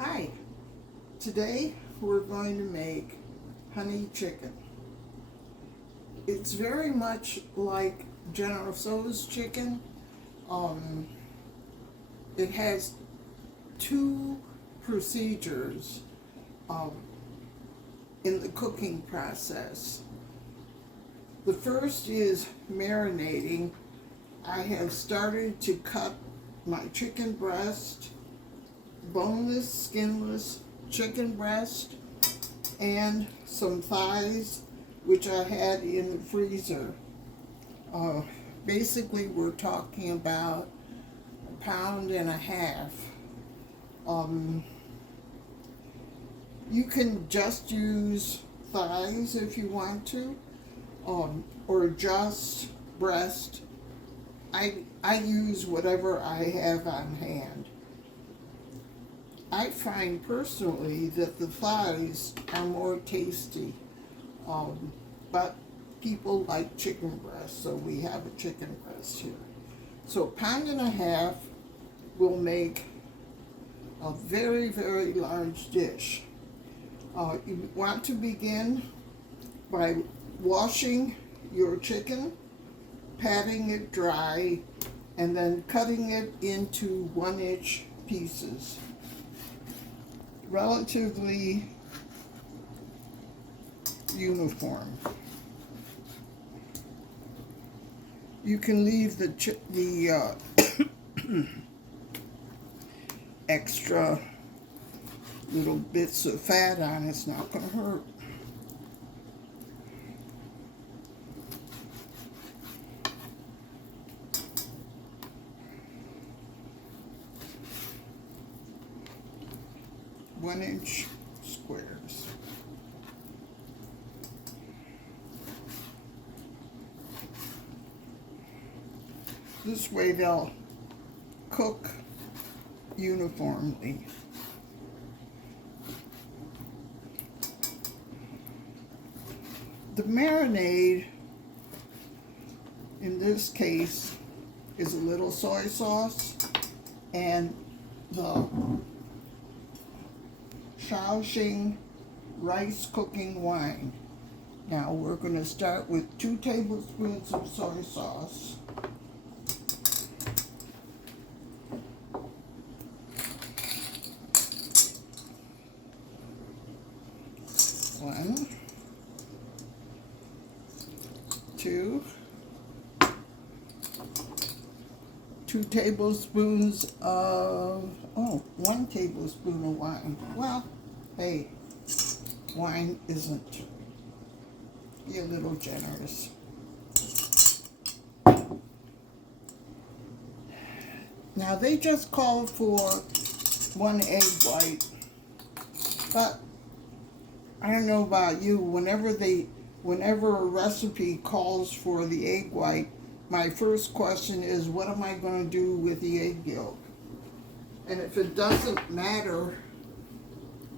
Hi, today we're going to make honey chicken. It's very much like General Tso's chicken. Um, it has two procedures in the cooking process. The first is marinating. I have started to cut my chicken breast, boneless, skinless chicken breast, and some thighs, which I had in the freezer. Basically, we're talking about 1.5 pounds. You can just use thighs if you want to, or just breast. I use whatever I have on hand. I find personally that the thighs are more tasty, but people like chicken breast, so we have a chicken breast here. So 1.5 pounds will make a very, very large dish. You want to begin by washing your chicken, patting it dry, and then cutting it into 1-inch pieces. Relatively uniform. You can leave the extra little bits of fat on. It's not going to hurt. One-inch squares. This way they'll cook uniformly. The marinade, in this case, is a little soy sauce and the Shaoxing rice cooking wine. Now we're going to start with 2 tablespoons of soy sauce. One, 2 tablespoons of, 1 tablespoon of wine. Well, hey, wine isn't. Be a little generous. Now they just call for 1 egg white, but I don't know about you, whenever a recipe calls for the egg white, my first question is, what am I going to do with the egg yolk? And if it doesn't matter,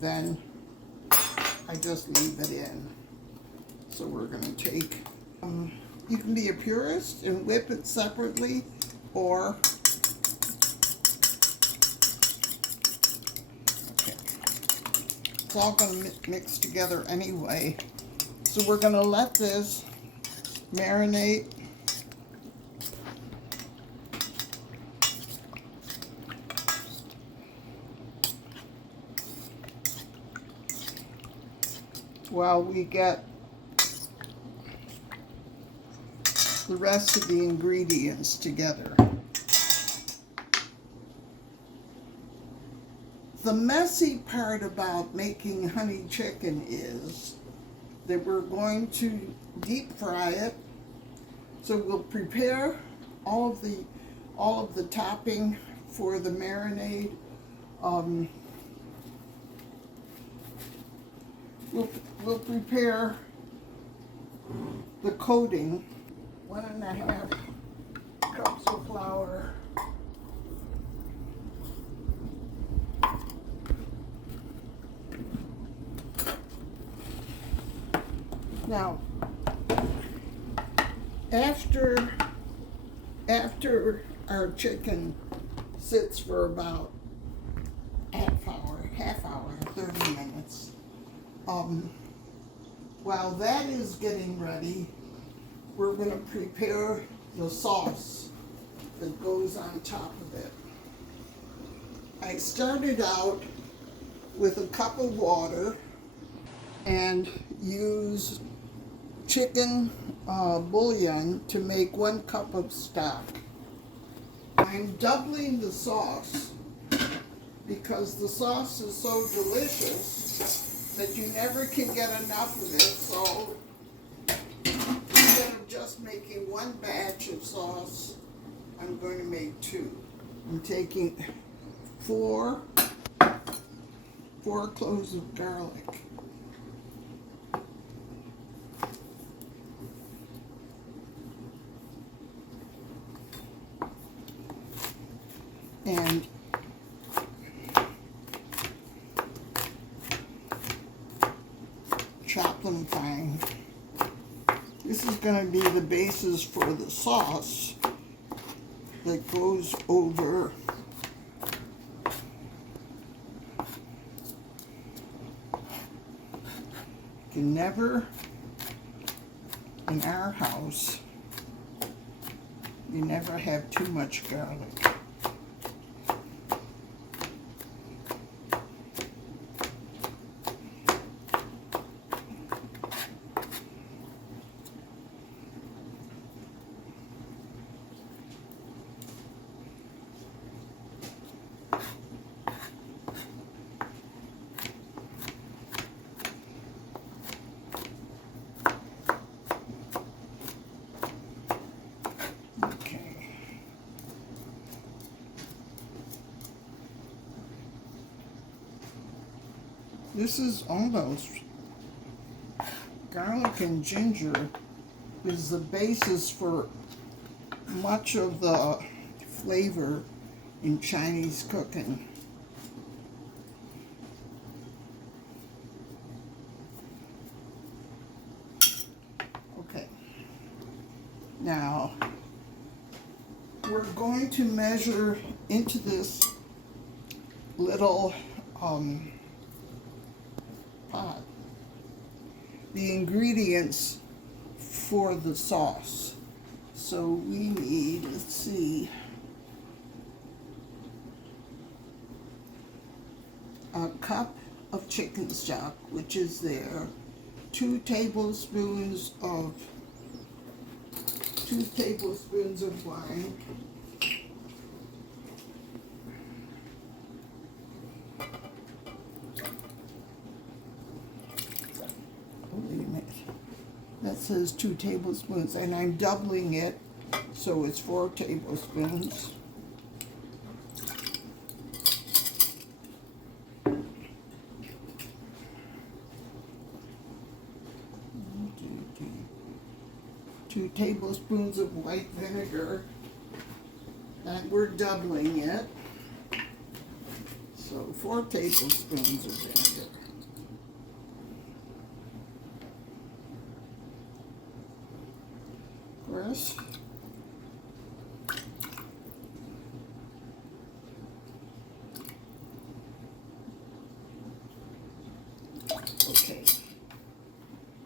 then I just leave it in. So we're going to take, you can be a purist and whip it separately, or, okay, it's all going to mix together anyway. So we're going to let this marinate. While we get the rest of the ingredients together. The messy part about making honey chicken is that we're going to deep fry it. So we'll prepare all of the topping for the marinade. We'll prepare the coating. 1.5 cups of flour. Now, after our chicken sits for about half while that is getting ready, we're going to prepare the sauce that goes on top of it. I started out with a cup of water and used chicken bouillon to make 1 cup of stock. I'm doubling the sauce because the sauce is so delicious that you never can get enough of it. So instead of just making 1 batch of sauce, I'm going to make 2. I'm taking 4 cloves of garlic. And chop them fine. This is going to be the basis for the sauce that goes over you never, in our house, you never have too much garlic. This is almost, garlic and ginger is the basis for much of the flavor in Chinese cooking. Okay, now we're going to measure into this little pot the ingredients for the sauce. So we need, let's see, a cup of chicken stock, which is there, 2 tablespoons of wine, wait a minute, that says 2 tablespoons, and I'm doubling it, so it's 4 tablespoons. Two tablespoons of white vinegar, and we're doubling it, so 4 tablespoons of vinegar. First, okay,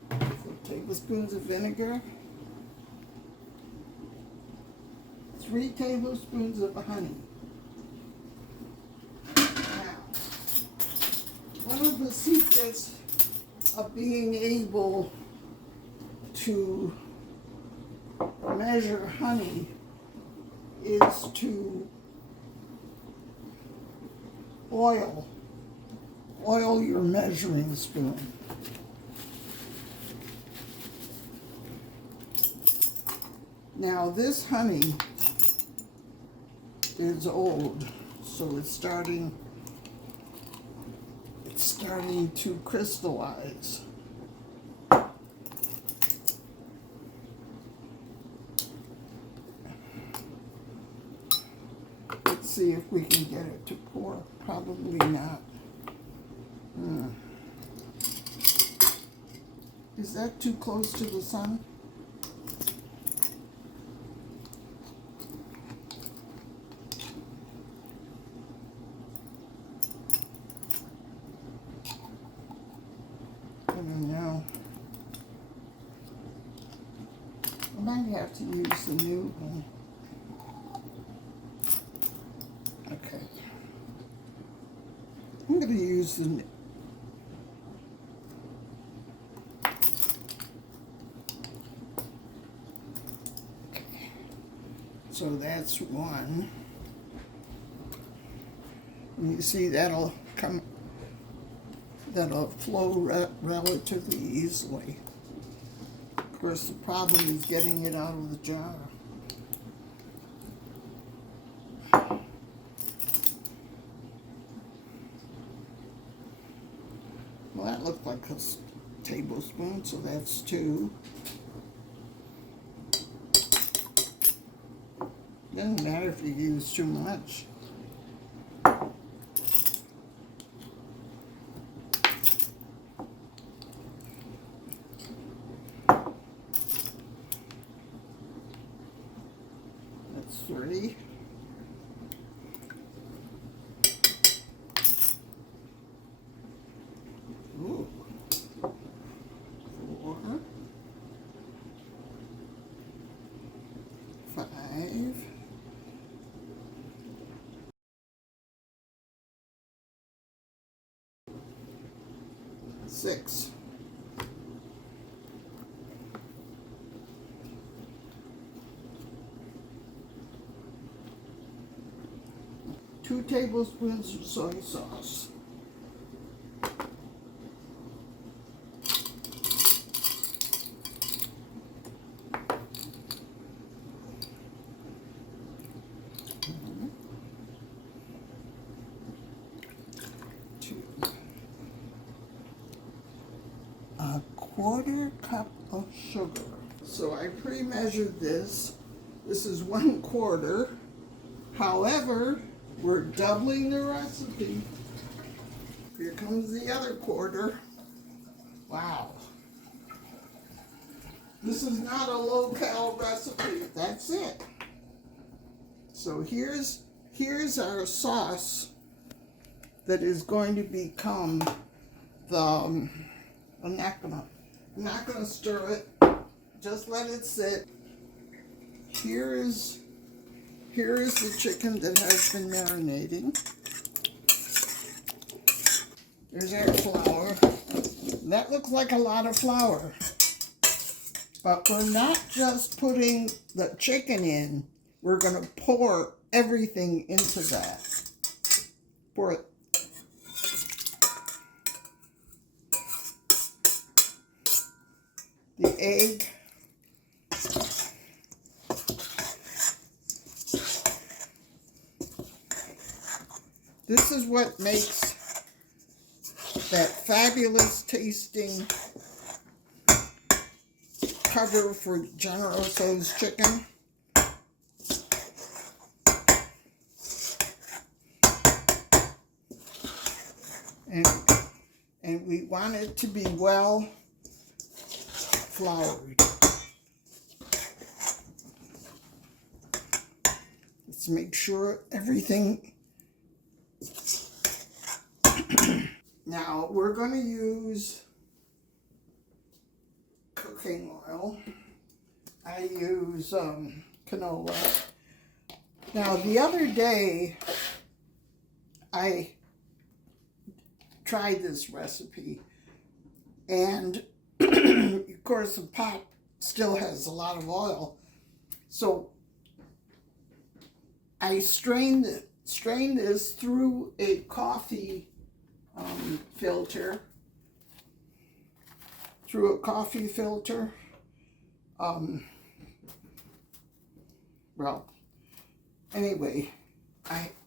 4 tablespoons of vinegar, 3 tablespoons of honey. Now, one of the secrets of being able to measure honey is to oil your measuring spoon. Now this honey is old, so it's starting to crystallize. Let's see if we can get it to pour. Probably not. Is that too close to the sun? have to use the new one. Okay. I'm going to use the new. Okay. So that's one. And you see that'll flow relatively easily. Of course, the problem is getting it out of the jar. Well, that looked like a tablespoon, so that's 2. Doesn't matter if you use too much. That's 3. Ooh. 4. 5. 6. 2 tablespoons of soy sauce. A 1/4 cup of sugar. So I pre-measured this. This is 1/4. However, we're doubling the recipe. Here comes the other 1/4. Wow. This is not a low-cal recipe. That's it. So here's our sauce that is going to become the I'm not gonna stir it. Just let it sit. Here is the chicken that has been marinating. There's our flour. That looks like a lot of flour. But we're not just putting the chicken in. We're gonna pour everything into that. Pour it. The egg. This is what makes that fabulous tasting cover for Generoso's chicken. And we want it to be well floured. Let's make sure everything. Now we're going to use cooking oil. I use canola. Now the other day I tried this recipe, and of course the pot still has a lot of oil, so I strained this through a coffee filter. Well, anyway,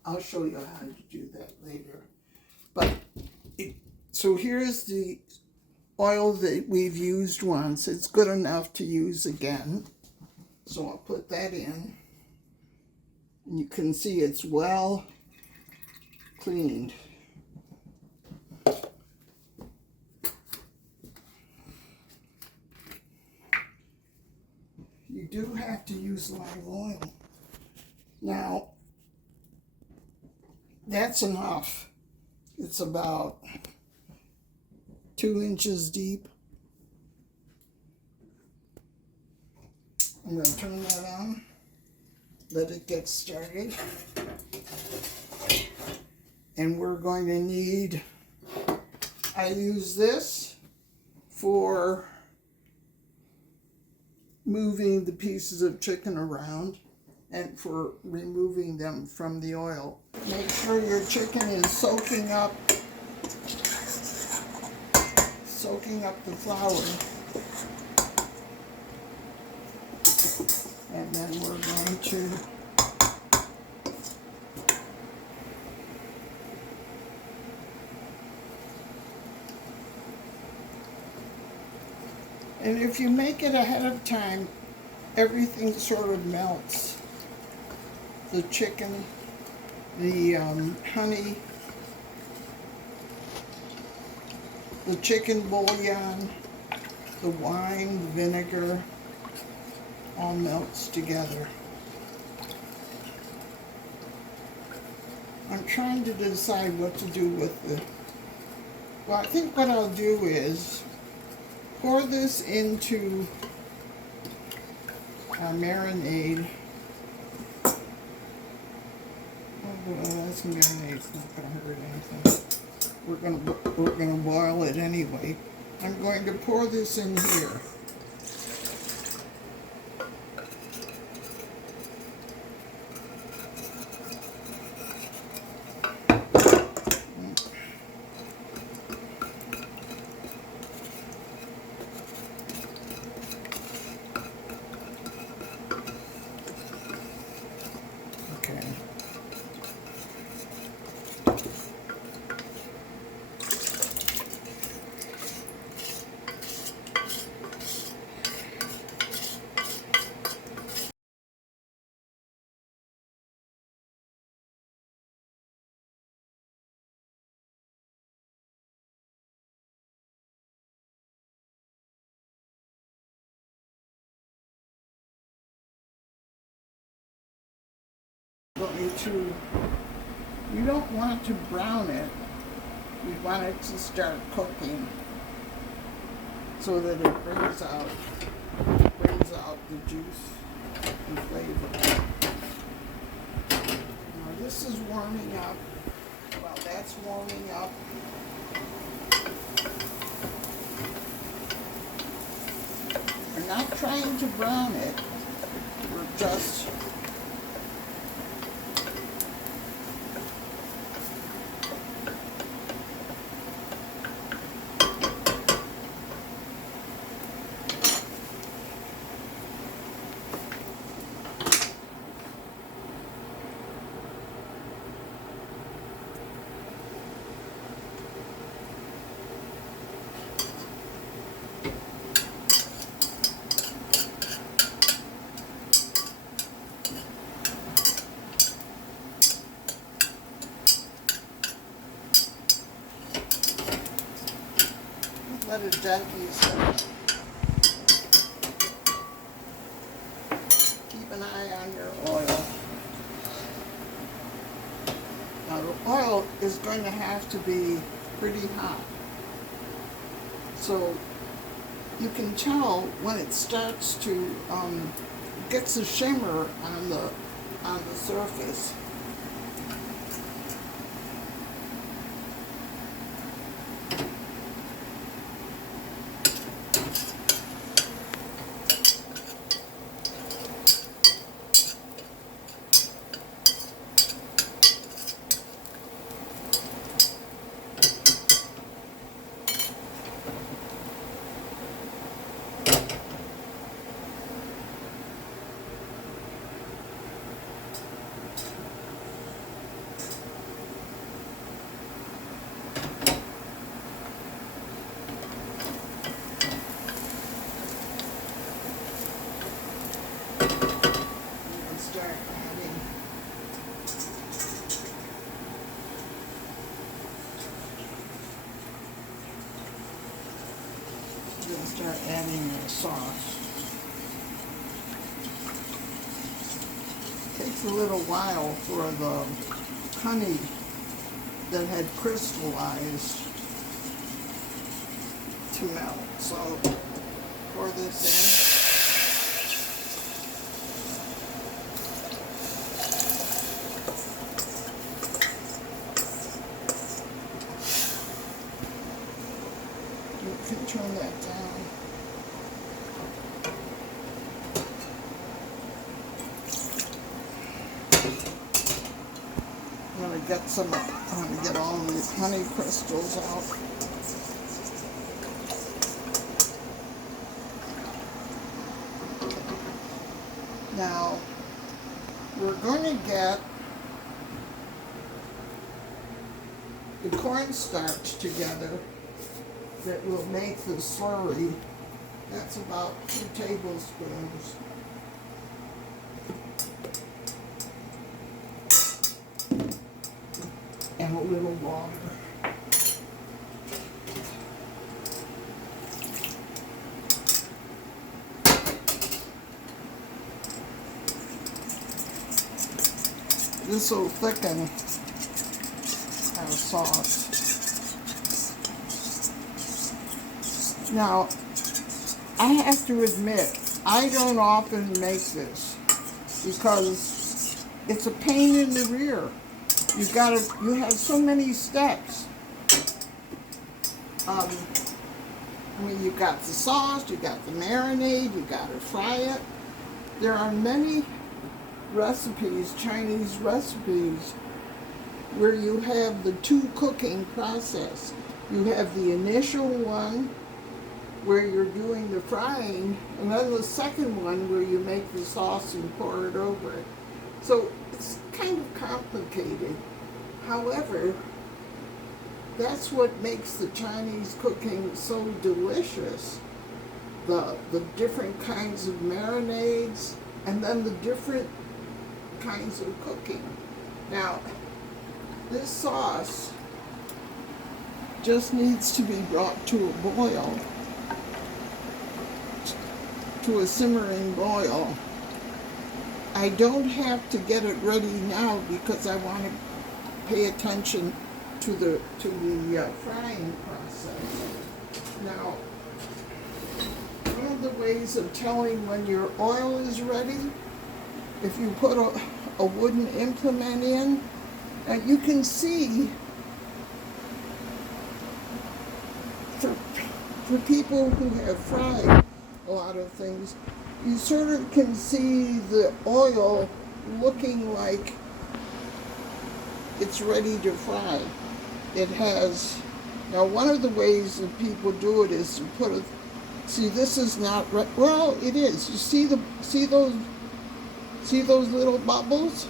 I'll show you how to do that later. But so here's the oil that we've used once. It's good enough to use again. So I'll put that in. And you can see it's well cleaned. You do have to use live oil. Now, that's enough. It's about 2 inches deep. I'm going to turn that on, let it get started. And we're going to need, I use this for moving the pieces of chicken around and for removing them from the oil. Make sure your chicken is soaking up the flour. And then we're going to and if you make it ahead of time, everything sort of melts. The chicken, the honey, the chicken bouillon, the wine, the vinegar, all melts together. I'm trying to decide what to do with the, well, I think what I'll do is pour this into our marinade. Oh, that's marinade's not going to hurt anything. We're gonna boil it anyway. I'm going to pour this in here. Okay. You don't want to brown it. You want it to start cooking so that it brings out the juice and flavor. Now this is warming up. While that's warming up, we're not trying to brown it. We're just let it gently simmer. Keep an eye on your oil. Now the oil is going to have to be pretty hot. So you can tell when it starts to gets a shimmer on the surface. Start adding the sauce. Takes a little while for the honey that had crystallized to melt. So pour this turn that down. I'm going to get some, I'm going to get all these honey crystals out. Now, we're going to get the cornstarch together that will make the slurry. That's about 2 tablespoons. And a little water. This will thicken our sauce. Now, I have to admit, I don't often make this because it's a pain in the rear. You have so many steps. I mean, you've got the sauce, you've got the marinade, you've got to fry it. There are many recipes, Chinese recipes, where you have the 2 cooking process. You have the initial one where you're doing the frying, and then the second one where you make the sauce and pour it over it. So it's kind of complicated. However, that's what makes the Chinese cooking so delicious. The different kinds of marinades, and then the different kinds of cooking. Now, this sauce just needs to be brought to a boil, to a simmering boil. I don't have to get it ready now because I want to pay attention to the frying process. Now, one of the ways of telling when your oil is ready, if you put a wooden implement in, and you can see, for people who have fried a lot of things, you sort of can see the oil looking like it's ready to fry. It has, now one of the ways that people do it is to put a, see this is not, well it is, you see those little bubbles?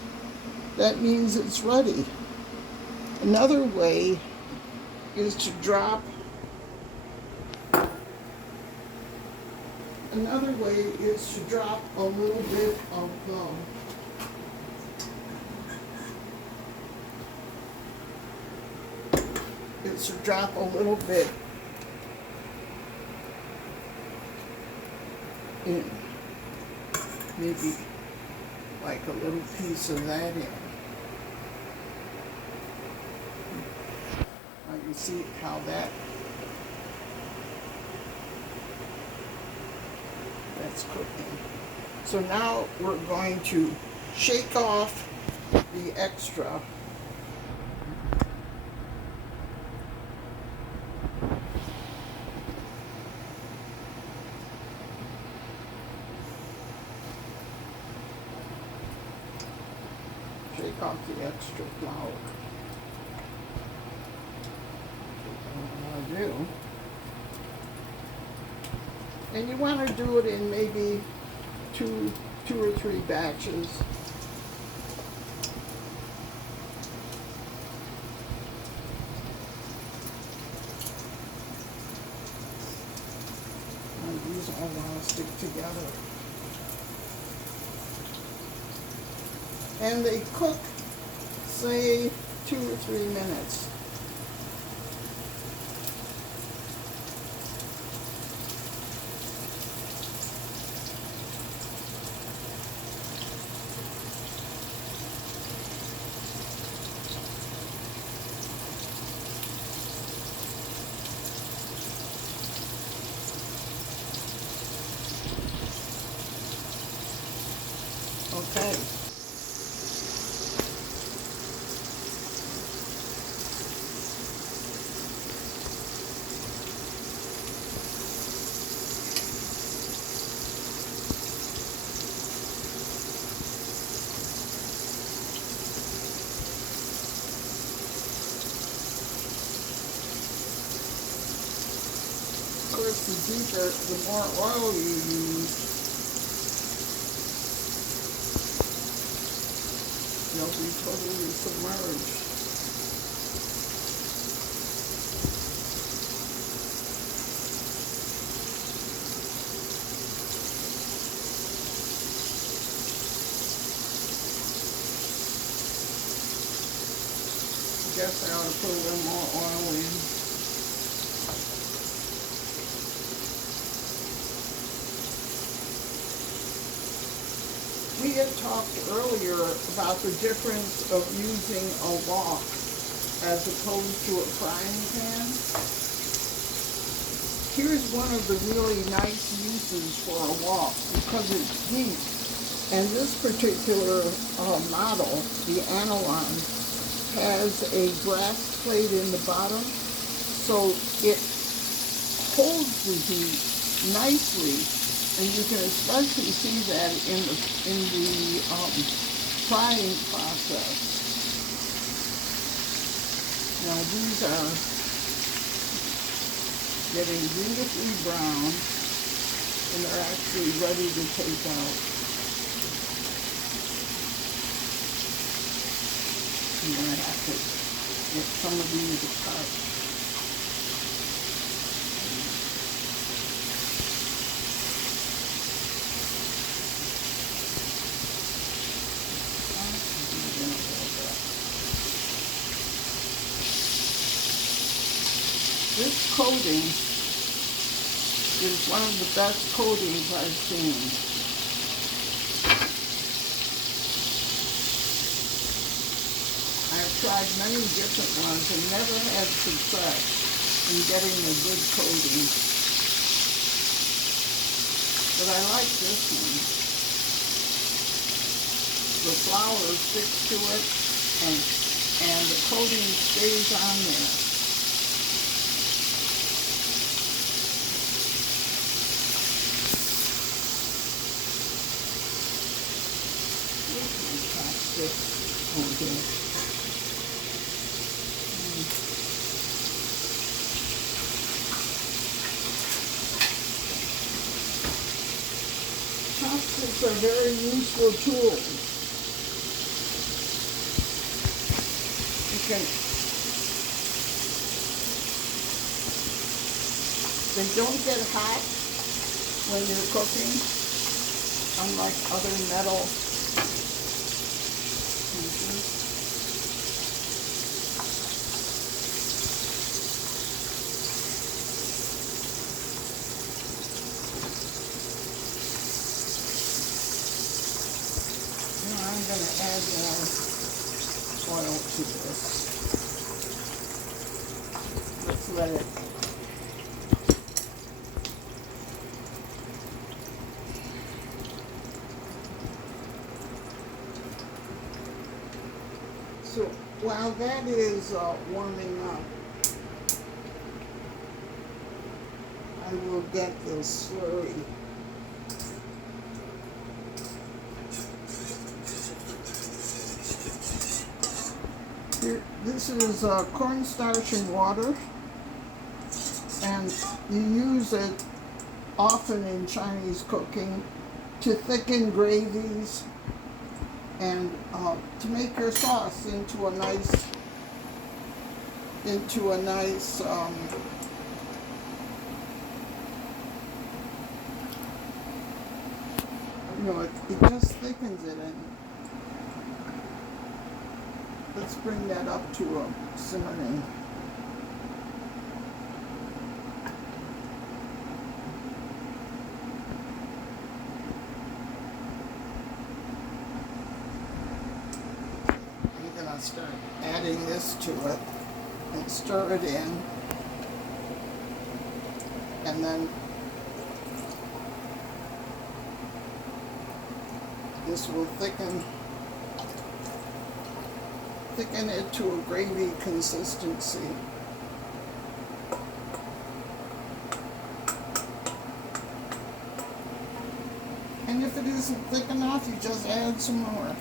That means it's ready. Another way is to drop, a little bit of in, maybe like a little piece of that in. Now you see how that's cooking. So now we're going to shake off the extra. Shake off the extra flour. That's what I want to do. And you want to do it in maybe two or three batches. And these all want to stick together. And they cook, say, 2 or 3 minutes. Okay. course, the deeper, the more oil you use, you'll be totally submerged. I guess I ought to put a little more oil in. We had talked earlier about the difference of using a wok as opposed to a frying pan. Here's one of the really nice uses for a wok because it's deep. And this particular model, the Analon, has a brass plate in the bottom, so it holds the heat nicely, and you can especially see that in the frying process. Now these are getting beautifully brown, and they're actually ready to take out. I'm going to have to get some of these apart. This coating is one of the best coatings I've seen. I've tried many different ones and never had success in getting a good coating. But I like this one. The flour sticks to it and the coating stays on there. Okay. Chopsticks are very useful tools. They don't get hot when you're cooking, unlike other metal pieces. I'm going to add more oil to this. Let's let it. So while that is warming up, I will get the slurry. This is cornstarch and water, and you use it often in Chinese cooking to thicken gravies and to make your sauce into a nice it just thickens it. And let's bring that up to a simmering. I'm going to start adding this to it and stir it in, and then this will thicken it to a gravy consistency. And if it isn't thick enough, you just add some more.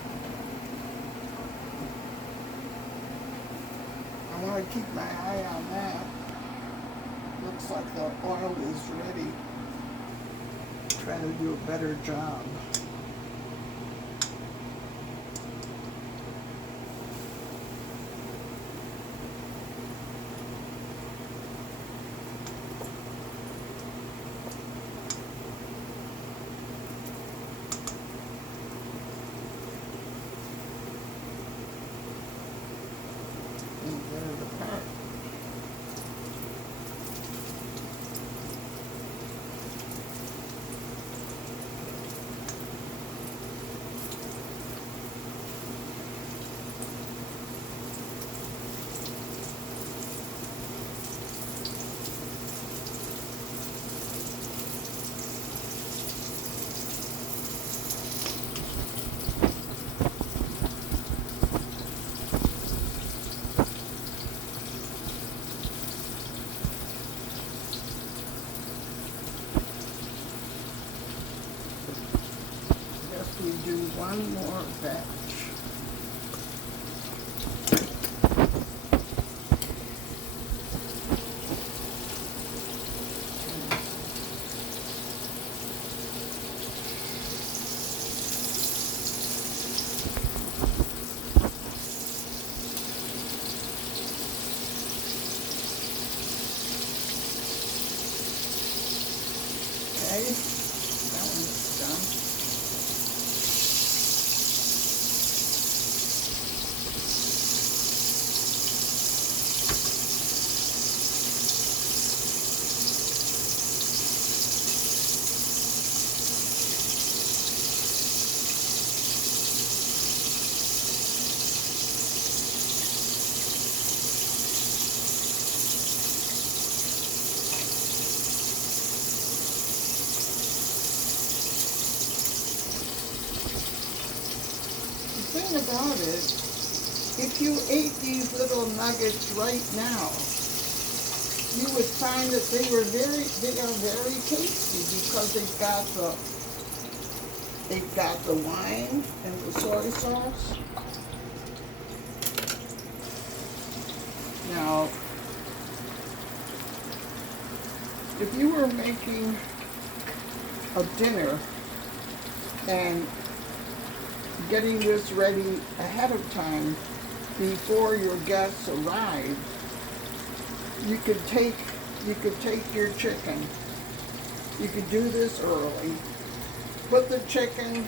I want to keep my eye on that. looks like the oil is ready. Try to do a better job. And there's the part. Guess we do one more batch. Okay, that one's done. The thing about it, if you ate these little nuggets right now, you would find that they are very tasty because they've got the wine and the soy sauce. Now, if you were making a dinner and getting this ready ahead of time before your guests arrive, you could take your chicken. You could do this early. Put the chicken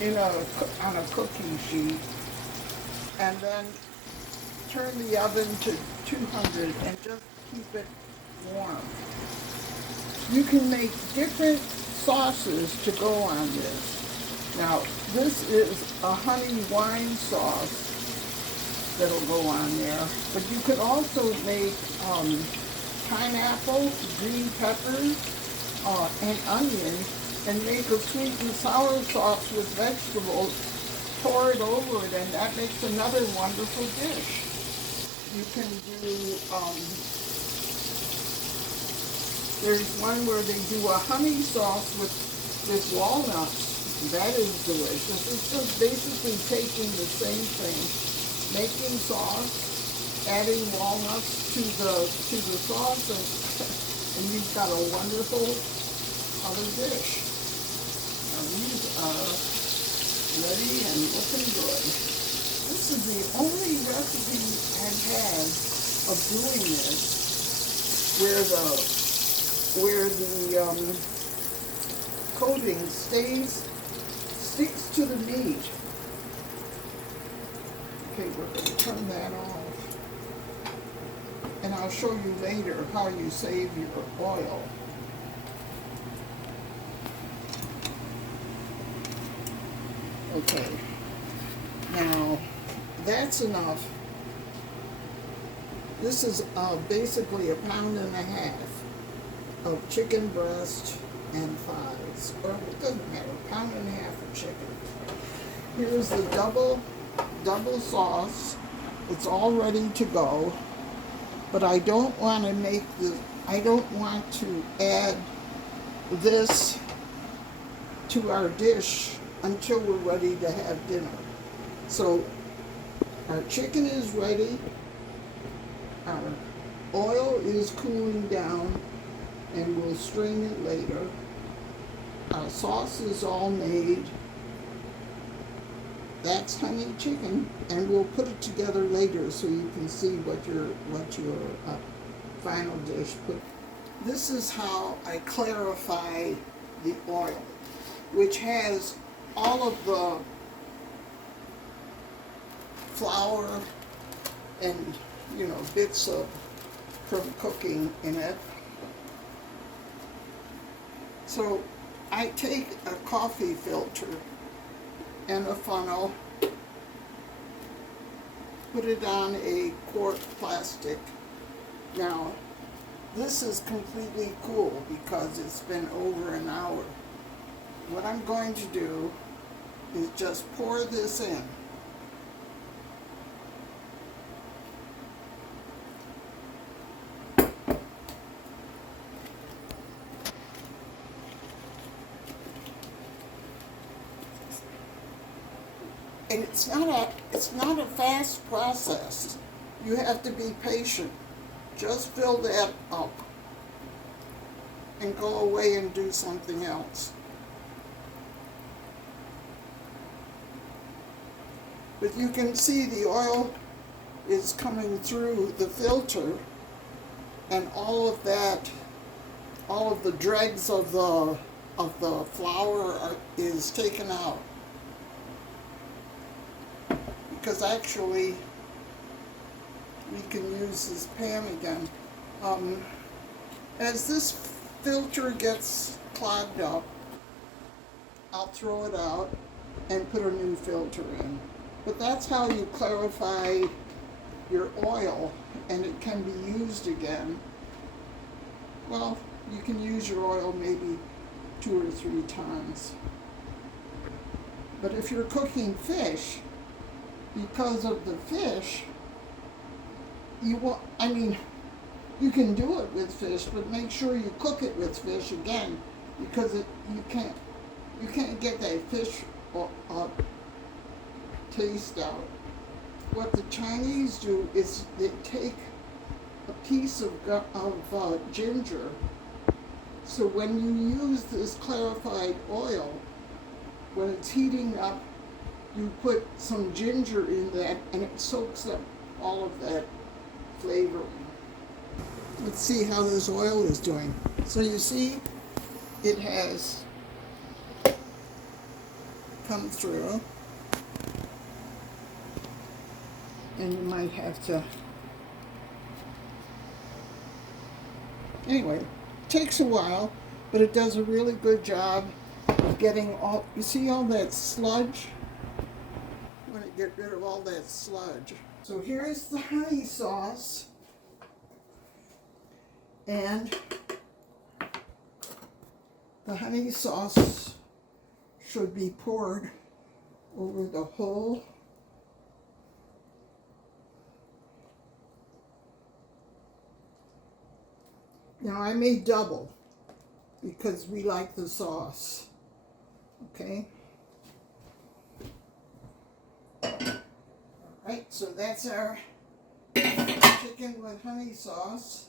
on a cookie sheet, and then turn the oven to 200 and just keep it warm. You can make different sauces to go on this. Now, this is a honey wine sauce that'll go on there, but you could also make pineapple, green peppers, and onion, and make a sweet and sour sauce with vegetables, pour it over it, and that makes another wonderful dish. You can do, there's one where they do a honey sauce with walnuts. That is delicious. It's just basically taking the same thing, making sauce, adding walnuts to the sauce, and you've got a wonderful other dish. Now these are ready and looking good. This is the only recipe I've had of doing this where the coating sticks to the meat. Okay, we're going to turn that off. And I'll show you later how you save your oil. Okay, now that's enough. This is basically 1.5 pounds of chicken breast and thighs, or it doesn't matter, 1.5 pounds of chicken. Here's the double sauce. It's all ready to go, but I don't want to add this to our dish until we're ready to have dinner. So our chicken is ready, our oil oil is cooling down and we'll strain it later. Our sauce is all made. That's honey chicken, and we'll put it together later so you can see what your final dish put. This is how I clarify the oil, which has all of the flour and, you know, bits of from cooking in it. So I take a coffee filter and a funnel, put it on a quart plastic. Now, this is completely cool because it's been over an hour. What I'm going to do is just pour this in. And it's not a fast process. You have to be patient. Just fill that up and go away and do something else. But you can see the oil is coming through the filter, and all of that, all of the dregs of the flour is taken out. Because actually, we can use this pan again. As this filter gets clogged up, I'll throw it out and put a new filter in. But that's how you clarify your oil, and it can be used again. Well, you can use your oil maybe 2 or 3 times. But if you're cooking fish, because of the fish, you can do it with fish, but make sure you cook it with fish again, because you can't get that fish taste out. What the Chinese do is they take a piece of ginger. So when you use this clarified oil, when it's heating up, you put some ginger in that, and it soaks up all of that flavoring. Let's see how this oil is doing. So you see, it has come through, and you might have to, anyway, it takes a while, but it does a really good job of getting all, you see all that sludge? I'm going to get rid of all that sludge. So here's the honey sauce, and the honey sauce should be poured over the whole. Now I may double because we like the sauce, okay? Alright, so that's our chicken with honey sauce.